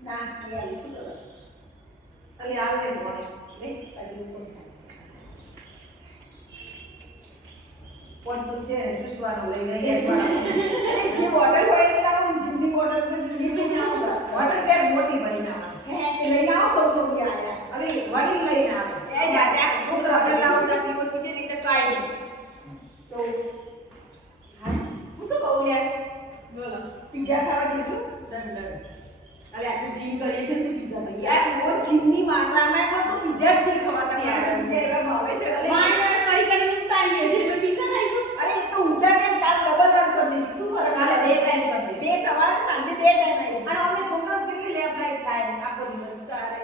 થાય પણ તું છે ને પૂછવાનું લઈને અહીંયા જ અરે જે બોટલ હોય એ લાવો જીમની બોટલ માં જીમની લઈને આવો વોટર બેગ મોટી ભરીને આવે હે એ લઈને આવો સો સો રૂપિયા આયા અલી વડીલ લઈને આવે એ જાજા છોકરા આપણે લાવો તો પીવો બીજી રીતે કાઈ તો હા હું શું કહું યાર બોલો પીઝા ખાવા જઈશું દંડ અરે આટલું જીમ કરીએ છીએ શું પીઝા ખાઈએ યાર બહુ જીમની માત્રામાં એમાં તો પીઝા જ નહીં ખવાતા યાર. પીઝા ભાવે છે. અરે માંડ માંડ કરી કરીને તાઈએ છે એટલે પીઝા ખાઈશું. અરે એ તો ઉતારે કાલ ડબલ વાર કરી દઈશું. શું ફરક કાલે બે ટાઈમ કરી દે બે સવારે સાંજે બે ટાઈમ આવી અને અમે છોકરાઓ કેટલી લેબ લાઈટ થાય આખો દિવસ? તારે.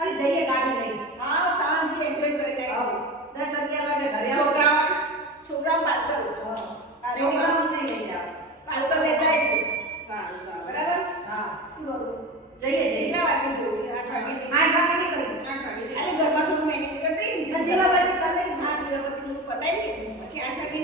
અરે જઈએ ગાડી લઈ હા શાંતિ એન્જોય કરી રહ્યા દસ અગિયાર વાગે ઘરે છોકરાઓ છોકરાઓ પાર્સલ છોકરાઓ Yeah.